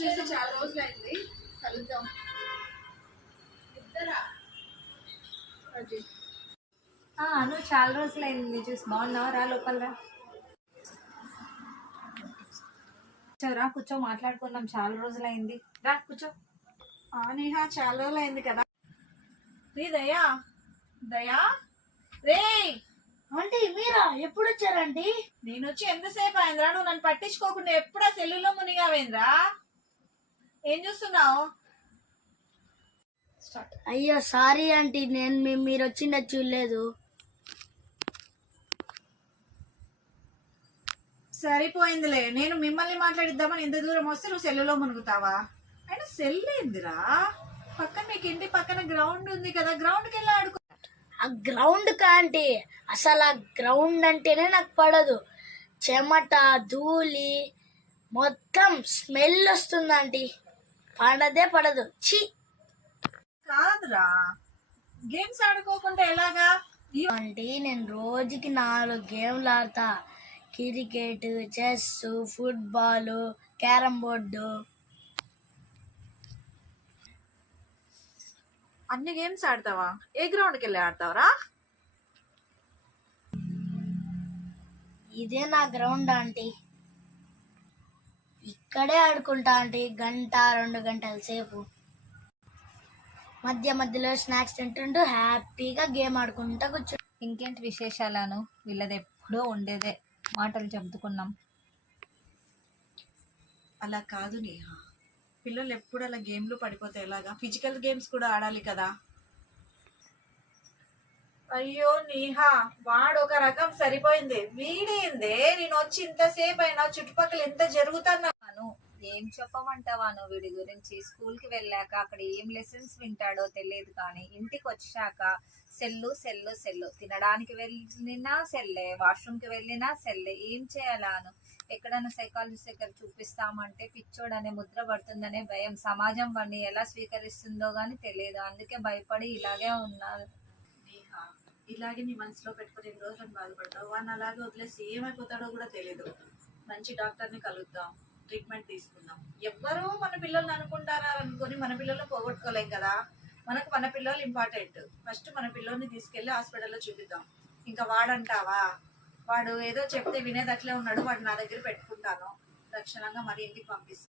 చూసి చాలా రోజులైంది, కలుద్దాం. నువ్వు చాలా రోజులైంది చూసి. బాగున్నావా? రా లోపల రా, కూర్చో, మాట్లాడుకుందాం. చాలా రోజులైంది, రా కూర్చో. నేహా, చాలా రోజులైంది కదా. రే దయా, దయా రే. అంటే మీరా ఎప్పుడు వచ్చారండి? నేను వచ్చి ఎంతసేపు అయిందిరా? నువ్వు నన్ను పట్టించుకోకుండా ఎప్పుడా సెల్లులో మునిగావేంద్రా? ఏం చూస్తున్నావు? అయ్యో సారీ ఆంటీ, నేను మీరు వచ్చిండ చూడలేదు. సరిపోయిందిలే, నేను మిమ్మల్ని మాట్లాడిద్దామని ఇంత దూరం వస్తే నువ్వు సెల్లులో మునుగుతావా? అయినా సెల్ ఏందిరా? పక్కన మీకు ఇంటి పక్కన గ్రౌండ్ ఉంది కదా, గ్రౌండ్కి వెళ్ళి ఆడుకో. ఆ గ్రౌండ్ కాంటీ, అసలు ఆ గ్రౌండ్ అంటేనే నాకు పడదు. చెమట, ధూళి, మొత్తం స్మెల్ వస్తుంది ఆంటీ. పడదే పడదు, ఛీ. కాదురా, గేమ్స్ ఆడుకోకుండా ఎలాగా? ఆంటీ నేను రోజుకి 4 గేమ్లు ఆడతా. Cricket, chess, football, carrom board. అన్ని గేమ్స్ ఆడతావా? ఏ గ్రౌండ్కి వెళ్ళి ఆడతావరా? ఇదే నా గ్రౌండ్ ఆంటీ. ఇక్కడే ఆడుకుంటా ఆంటీ, 1-2 గంటల సేపు. మధ్య మధ్యలో స్నాక్స్ తింటుంటూ హ్యాపీగా గేమ్ ఆడుకుంటా కూర్చో. ఇంకేంటి విశేషాలను? వీళ్ళది ఎప్పుడో ఉండేదే, మాటలు చెప్పుకున్నాం. అలా కాదు నేహా, పిల్లలు ఎప్పుడు అలా గేమ్లు పడిపోతే ఎలాగా? ఫిజికల్ గేమ్స్ కూడా ఆడాలి కదా. అయ్యో నేహా, వాడు ఒక రకం సరిపోయింది. వీడేందే నేను వచ్చి ఇంతసేపు అయినా చుట్టుపక్కల ఎంత జరుగుతున్నాను. ఏం చెప్పమంటావాను వీడి గురించి? స్కూల్కి వెళ్ళాక అక్కడ ఏం లెసన్స్ వింటాడో తెలియదు, కానీ ఇంటికి వచ్చాక సెల్లు సెల్లు సెల్లు. తినడానికి వెళ్ళినా సెల్లే, వాష్రూమ్కి వెళ్ళినా సెల్లే. ఏం చేయాలాను? ఎక్కడైనా సైకాలజిస్ట్ దగ్గర చూపిస్తామంటే పిచ్చోడనే ముద్ర పడుతుందనే భయం. సమాజం వాడిని ఎలా స్వీకరిస్తుందో గానీ తెలియదు, అందుకే భయపడి ఇలాగే ఉన్నారు. ఇలాగే నీ మనసులో పెట్టుకుని ఎన్ని రోజులు బాధపడతావు? వాడిని అలాగే వదిలేసి ఏమైపోతాడో కూడా తెలియదు. మంచి డాక్టర్ని కలుద్దాం, ట్రీట్మెంట్ తీసుకుందాం. ఎవ్వరూ మన పిల్లల్ని అనుకుంటారా అనుకుని మన పిల్లల్ని పోగొట్టుకోలేం కదా. మనకు మన పిల్లలు ఇంపార్టెంట్. ఫస్ట్ మన పిల్లల్ని తీసుకెళ్లి హాస్పిటల్లో చూపిద్దాం. ఇంకా వాడంటావా? వాడు ఏదో చెప్తే వినేది అట్లే ఉన్నాడు. వాడు నా దగ్గర పెట్టుకుంటాను, లక్షణంగా మరి ఇంటికి పంపిస్తాను.